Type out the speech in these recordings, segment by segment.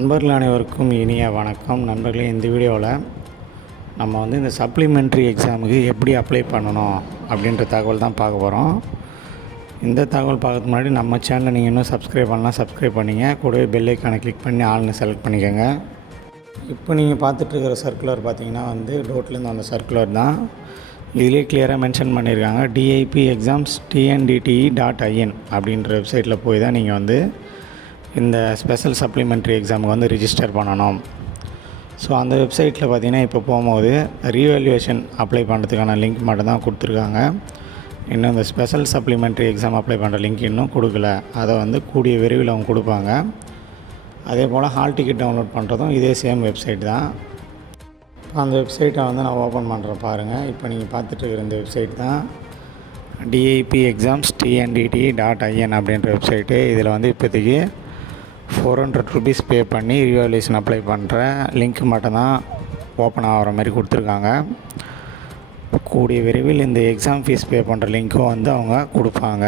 நண்பர்கள் அனைவருக்கும் இனிய வணக்கம். நண்பர்களே, இந்த வீடியோவில் நம்ம இந்த சப்ளிமெண்ட்ரி எக்ஸாமுக்கு எப்படி அப்ளை பண்ணணும் அப்படின்ற தகவல் தான் பார்க்க போகிறோம். இந்த தகவல் பார்க்கறதுக்கு முன்னாடி நம்ம சேனலை நீங்கள் இன்னும் சப்ஸ்கிரைப் பண்ணலாம், சப்ஸ்கிரைப் பண்ணிங்க. கூடவே பெல் ஐக்கானை கிளிக் பண்ணி ஆல்னு செலக்ட் பண்ணிக்கோங்க. இப்போ நீங்கள் பார்த்துட்ருக்கிற சர்க்குலர் பார்த்திங்கன்னா டோட்லேருந்து வந்த சர்க்குலர் தான். இதிலே கிளியராக மென்ஷன் பண்ணியிருக்காங்க. டிஐபி எக்ஸாம்ஸ் tndte.in அப்படின்ற வெப்சைட்டில் போய் தான் நீங்கள் இந்த ஸ்பெஷல் சப்ளிமெண்ட்ரி எக்ஸாமுக்கு ரிஜிஸ்டர் பண்ணணும். ஸோ அந்த வெப்சைட்டில் பார்த்திங்கன்னா இப்போ போகும்போது ரீவேல்யூவேஷன் அப்ளை பண்ணுறதுக்கான லிங்க் மட்டும் தான் கொடுத்துருக்காங்க. இன்னும் இந்த ஸ்பெஷல் சப்ளிமெண்ட்ரி எக்ஸாம் அப்ளை பண்ணுற லிங்க் இன்னும் கொடுக்கல. அதை கூடிய விரைவில் அவங்க கொடுப்பாங்க. அதே போல் ஹால் டிக்கெட் டவுன்லோட் பண்ணுறதும் இதே சேம் வெப்சைட் தான். அந்த வெப்சைட்டை நான் ஓப்பன் பண்ணுறேன் பாருங்கள். இப்போ நீங்கள் பார்த்துட்ருக்கிற இந்த வெப்சைட் தான் டிஐபி எக்ஸாம்ஸ் tndte.in அப்படின்ற வெப்சைட்டு. இதில் இப்போதைக்கு 400 rupees பே பண்ணி ரீவேல்யூவேஷன் அப்ளை பண்ணுற லிங்க் மட்டும்தான் ஓப்பன் ஆகிற மாதிரி கொடுத்துருக்காங்க. கூடிய விரைவில் இந்த எக்ஸாம் ஃபீஸ் பே பண்ணுற லிங்க்கும் அவங்க கொடுப்பாங்க.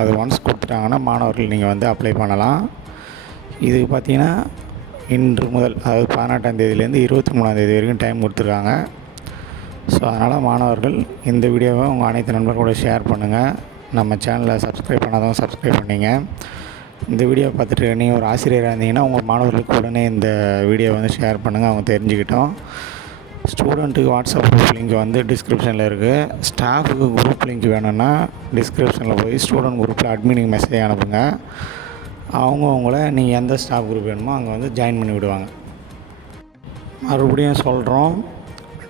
அது ஒன்ஸ் கொடுத்துட்டாங்கன்னா மாணவர்கள் நீங்கள் அப்ளை பண்ணலாம். இதுக்கு பார்த்திங்கன்னா இன்று முதல், அதாவது 18ஆம் தேதியிலேருந்து 23ஆம் தேதி வரைக்கும் டைம் கொடுத்துருக்காங்க. ஸோ அதனால் மாணவர்கள் இந்த வீடியோவை உங்கள் அனைத்து நண்பர்களோட ஷேர் பண்ணுங்கள். நம்ம சேனலை சப்ஸ்கிரைப் பண்ணாதவங்க சப்ஸ்கிரைப் பண்ணிங்க. இந்த வீடியோ பார்த்துட்டு நீங்கள் ஒரு ஆசிரியராக இருந்தீங்கன்னா உங்கள் மாணவர்களுக்கு உடனே இந்த வீடியோவை ஷேர் பண்ணுங்கள், அவங்க தெரிஞ்சுக்கிட்டோம். ஸ்டூடெண்ட்டுக்கு வாட்ஸ்அப் குரூப் லிங்க் டிஸ்கிரிப்ஷனில் இருக்குது. ஸ்டாஃபுக்கு குரூப் லிங்க் வேணும்னா டிஸ்கிரிப்ஷனில் போய் ஸ்டூடெண்ட் குரூப்பில் அட்மினுக்கு மெசேஜ் அனுப்புங்க. அவங்கள நீங்கள் எந்த ஸ்டாஃப் குரூப் வேணுமோ அங்கே ஜாயின் பண்ணி விடுவாங்க. மறுபடியும் சொல்கிறோம்,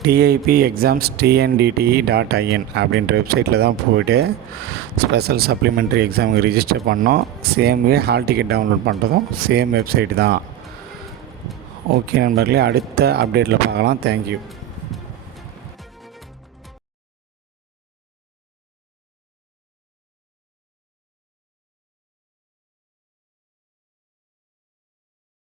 டிஐபி எக்ஸாம்ஸ் tndte.in அப்படின்ற வெப்சைட்டில் தான் போய்ட்டு ஸ்பெஷல் சப்ளிமெண்ட்ரி எக்ஸாமுக்கு ரிஜிஸ்டர் பண்ணோம். Same way hall ticket download பண்ணுறதும் சேம் வெப்சைட் தான். ஓகே நண்பர்களே, அடுத்த அப்டேட்டில் பார்க்கலாம். தேங்க்யூ.